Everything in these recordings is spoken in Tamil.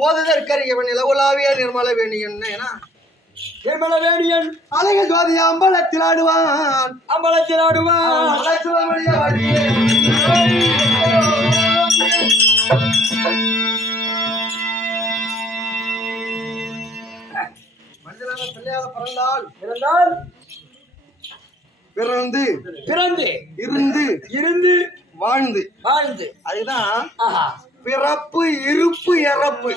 போதற்கரியவன் இலகுலாவிய நிர்மல வேணியன் நிர்மல வேணியன் அழக ஜோதி அம்பலத்தில் ஆடுவான் மனிதனாக பிள்ளையாக பிறந்தால் பிறந்து இருந்து வாழ்ந்து அதுதான் பிறப்பு இருப்பு இறப்பு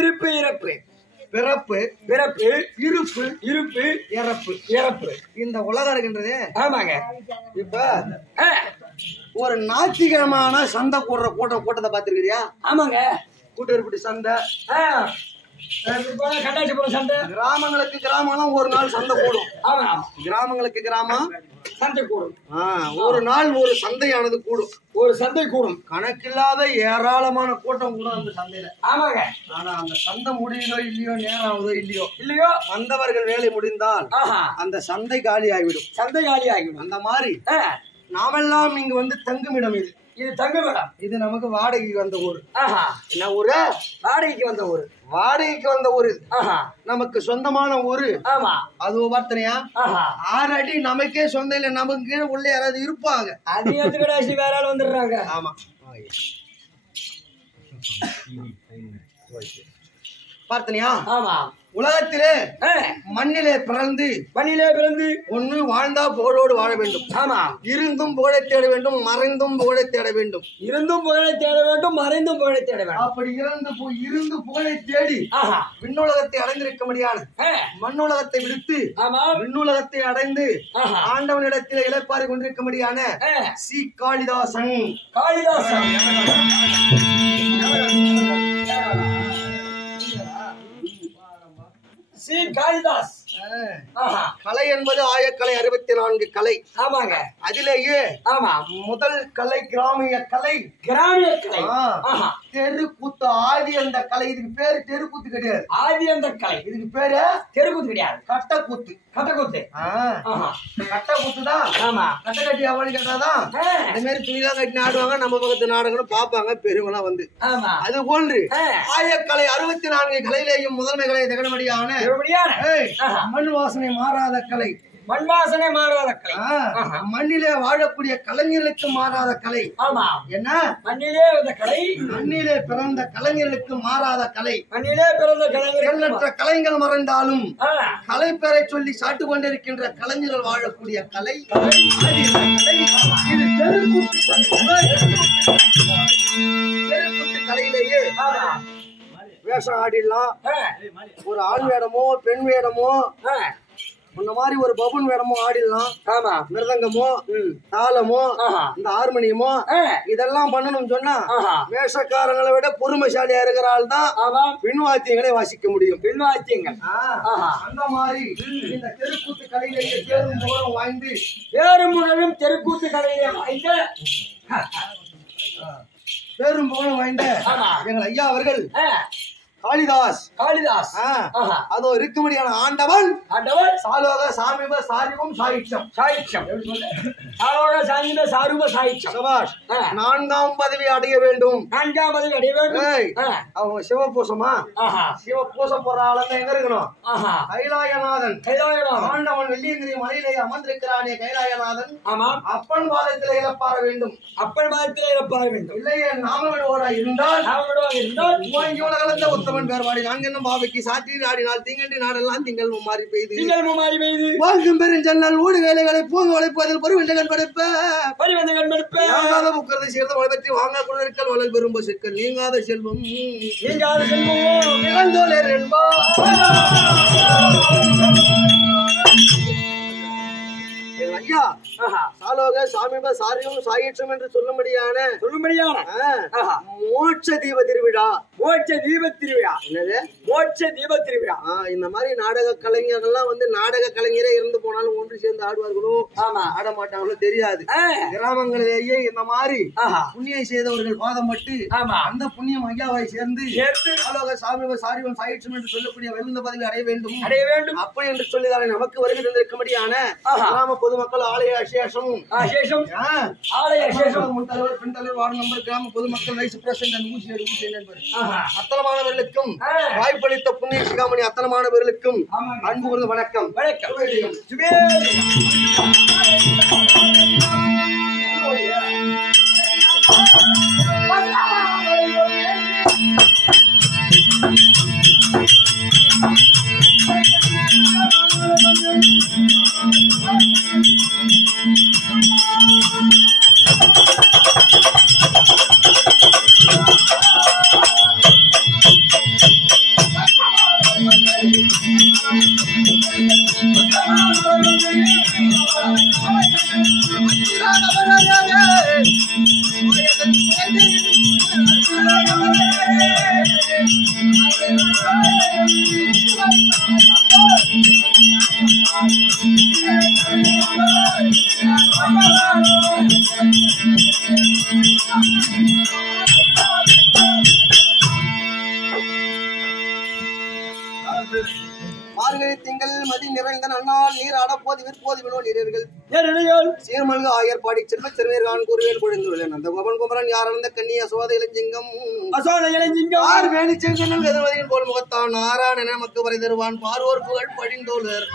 இருப்பு இறப்பு இந்த உலகம் இருக்கின்றது. ஆமாங்க. இப்ப ஒரு ஞாயிற்றுக்கிழமான சந்தை கூட்டத்தை பாத்துருக்கிறியா? ஆமாங்க. கூட்டேற்பட்டி சந்தை, கிராமங்களுக்கு கிராமம் ஒரு நாள் சந்தை கூடும். கிராமங்களுக்கு கிராமம் சந்தை கூடும். ஒரு நாள் ஒரு சந்தையானது கூடும். ஒரு சந்தை கூடும். கணக்கில்லாத ஏராளமான கூட்டம் கூடும் அந்த சந்தையில. ஆமாங்க. ஆனா அந்த சந்தை முடியுதோ இல்லையோ, நேரம் ஆகுதோ இல்லையோ வந்தவர்கள் வேலை முடிந்தால் அந்த சந்தை காலி ஆகிவிடும். அந்த மாதிரி நாமெல்லாம் இங்க வந்து தங்குமிடம் இது. இது தங்குமிடம். இது நமக்கு வாடகைக்கு வந்த ஊர். ஆஹா. என்ன ஊரு? வாடகைக்கு வந்த ஊரு. வாடகைக்கு வந்த ஊரு. ஆஹா. நமக்கு சொந்தமான ஊரு. ஆமா. அது பார்த்தனையா? ஆஹா. 6 அடி நமக்கே சொந்தம் இல்ல, நமக்கு கீழே உள்ள யாராவது இருப்பாங்க. அது எடுத்துக்கிடாசி வேற ஆள் வந்துடுறாங்க. ஆமா. பார்த்தனையா? ஆமா. உலகத்திலே மண்ணிலே பிறந்து ஒண்ணு வாழ்ந்தா புகழோடு வாழ வேண்டும். ஆமா. இருந்தும் புகழை தேட வேண்டும், மறைந்தும் புகழை தேட வேண்டும். இருந்தும் புகழை தேட வேண்டும், மறைந்தும் புகழை தேட வேண்டும். அப்படி இருந்து புகழை தேடி விண்ணுலகத்தை அடைந்திருக்க முடியாது. மண்ணுலகத்தை விடுத்து விண்ணுலகத்தை அடைந்து ஆண்டவனிடத்தில் இழப்பாரி கொண்டிருக்க முடியான சி காளிதாசன். சி காளிதாஸ். கலை என்பது ஆயக்கலை, 64 கலை. ஆமாங்க. அதிலேயே முதல் கலை கிராமிய கலை. தெருக்கூத்து. ஆதி அந்த கலை. இதுக்கு பேரு தெருக்கூத்து கிடையாது. ஆதி அந்த கலை. இதுக்கு பேரு தெருக்கூத்து கிடையாது. கட்டக்கூத்து. கட்டக்கூத்து தான். ஆமா. கட்ட கட்டி அவனு கேட்டாதான் இந்த மாதிரி துணிலாம் கட்டி ஆடுவாங்க. நம்ம பக்கத்து நாடகம்னு பாப்பாங்க பெரியவங்களாம் வந்து. அது போன்று ஆயக்கலை 64 கலையிலேயும் முதன்மை கலை திகழமடியான மண் வாசனை மாறாத கலை. மண் வாசனை மாறாத கலை. மண்ணிலே வாழக்கூடிய கலைஞர்களுக்கு மாறாத கலை. ஆமா. என்ன? மண்ணிலே வந்த கலை. மண்ணிலே பிறந்த கலைஞர்களுக்கு மாறாத கலை. மண்ணிலே பிறந்த கலைஞர்கள். எண்ணற்ற கலைஞர்கள் மறைந்தாலும் கலை பெயரை சொல்லி சாட்டு கொண்டிருக்கின்ற கலைஞர்கள் வாழக்கூடிய கலை. இது தெருக்கூத்து கலையிலேயே வேஷம் ஆடிடலாம். ஒரு ஆண் வேடமோ பெண் வேடமோ இந்த மாதிரி ஒரு பபுன் வேடமோ ஆடிடலாம். ஆமா. மிருதங்கமோ தாளமோ இந்த ஹார்மோனியமோ இதெல்லாம் பண்ணணும் சொன்னா வேஷக்காரங்களை விட பொறுமைசாலியா இருக்கிற ஆள் தான் பின்வாத்தியங்களை வாசிக்க முடியும். பின்வாத்தியங்கள். அந்த மாதிரி இந்த தெருக்கூத்து கலையிலேயே பேரும் புகழும் வாய்ந்து தெருக்கூத்து கலையிலே வாய்ந்த பேரும் புகழும் வாய்ந்த எங்கள் ஐயா அவர்கள் காளிதாஸ். அதோ இருக்கும்படியான ஆண்டவன் சாலோக சாமிப சாரிபம் சாயிட்சம். சபாஷ். 4ஆம் பதவி அடைய வேண்டும். அவங்க சிவபூசமா? சிவபூசம் போற ஆளுங்க எங்க இருக்கணும்? கைலாயநாதன். ஆண்டவன் வெள்ளியங்கிரி மலையிலே அமர்ந்திருக்கிறானே கைலாயநாதன். அப்பன் பாதத்திலே இழப்பாற வேண்டும். இல்லையே நாம விடுவோரா இருந்தால் கலந்த உத்தம பேர்வாடி நாங்கென்ன பாவைக்கு சாற்றி ஆடினால் திங்கண்டி நாடெல்லாம் திங்கள் மாறி பெய்து வாழ்க்கும் பெருஞ்சென்னல் ஊடு வேலைகளை பூங்க உழைப்பதில் பொறுவென்ற கண்படுப்ப முக்கிறது சேர்ந்த வளர்ச்சி வாங்க குழற்கள் வளல் பெரும் பசுக்கள் நீங்காத செல்வம் நிகழ்ந்தோலர் என்பா. ஐயா சாலோக சாமிப சாரியம் சாயிற்றம் என்று சொல்லும்படியான மோட்ச தீப திருவிழா. என்னது? மோட்ச தீப திருவிழா. இந்த மாதிரி நாடக கலைஞர்கள்லாம் வந்து நாடக கலைஞரே இருந்து போனாலும் ஒன்று சேர்ந்து ஆடுவார்களோ ஆட மாட்டாங்களோ தெரியாது. கிராமங்களிலேயே இந்த மாதிரி புண்ணியம் செய்தவர்கள் பாதம் பட்டு அந்த புண்ணியம் ஐயாவை சேர்ந்து சாலோக சாமிப சாரியம் சாயிற்றம் என்று சொல்லக்கூடிய வெகுந்த பதவி அடைய வேண்டும். அப்படி என்று சொல்லிதானே நமக்கு வருகை தந்திருக்கும்படியான கிராம பொதுமக்கள் ஆலய அசேஷம் தலைவர் பெண் தலைவர் வார்டு மெம்பர் கிராம பொதுமக்கள் வைஸ் பிரசிடன்ட் அத்தனமானவர்களுக்கும் வாய்ப்பளித்த புண்ணிய சிகாமணி அத்தனமானவர்களுக்கும் அன்பு கூர்ந்த வணக்கம். மார்கழி திங்கள் மதி நிறைந்த நன்னால் நீர் ஆடப்போது விற்போது வினோ நீரர்கள் நேரடியால் சீர்மல்கு ஆயர் பாடி செல்வ சிறுமீர்கான் கூறுவேல் பொழிந்துள்ளேன் அந்த கோபன் குமரன் யாரந்த கண்ணி அசோத இளஞ்சிங்கம் அசோத இளஞ்சிங்கம் ஆர் வேணி செங்கல் எதிர்வதியின் போல் முகத்தான் நாராயணன் நமக்கு வரை தருவான் பார்வோர் புகழ் படிந்தோழர்